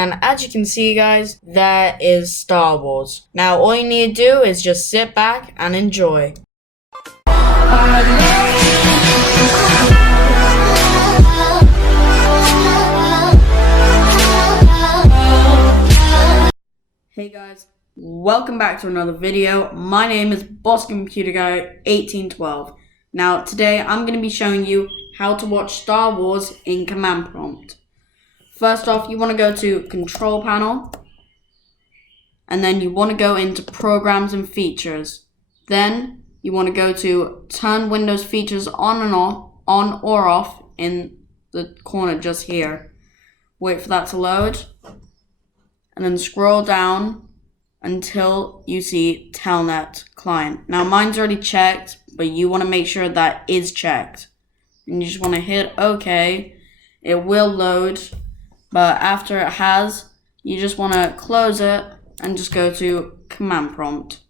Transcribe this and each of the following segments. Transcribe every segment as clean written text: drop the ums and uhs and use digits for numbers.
And as you can see, guys, that is Star Wars. Now all you need to do is just sit back and enjoy. Hey guys, welcome back to another video. My name is Boss Computer Guy 1812. Now today I'm going to be showing you how to watch Star Wars in command prompt. First off, you want to go to Control Panel, and then you want to go into Programs and Features. Then you want to go to Turn Windows Features on or off in the corner just here. Wait for that to load. And then scroll down until you see Telnet client. Now mine's already checked, but you want to make sure that is checked. And you just want to hit OK. It will load, but after it has, you just want to close it and just go to command prompt.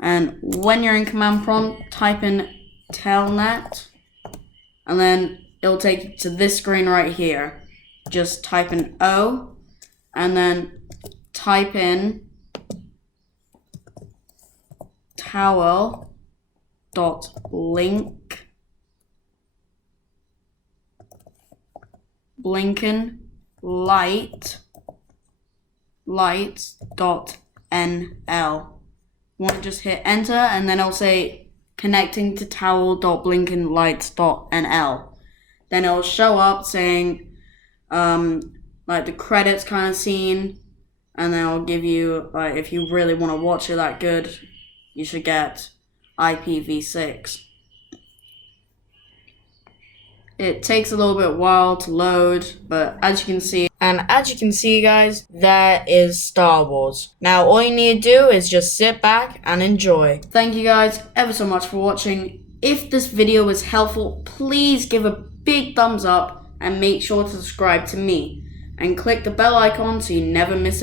And when you're in command prompt, type in telnet, and then it'll take you to this screen right here. Just type in O, and then type in towel.blinkenlights.nl. You want to just hit enter, and then it'll say connecting to towel.blinkenlights.nl. Then it'll show up saying like the credits kind of scene, and then I'll give you, like, if you really want to watch it that good, you should get IPv6. It takes a little bit while to load, but as you can see, guys, that is Star Wars. Now all you need to do is just sit back and enjoy. Thank you guys ever so much for watching. If this video was helpful, please give a big thumbs up and make sure to subscribe to me. And click the bell icon so you never miss a video.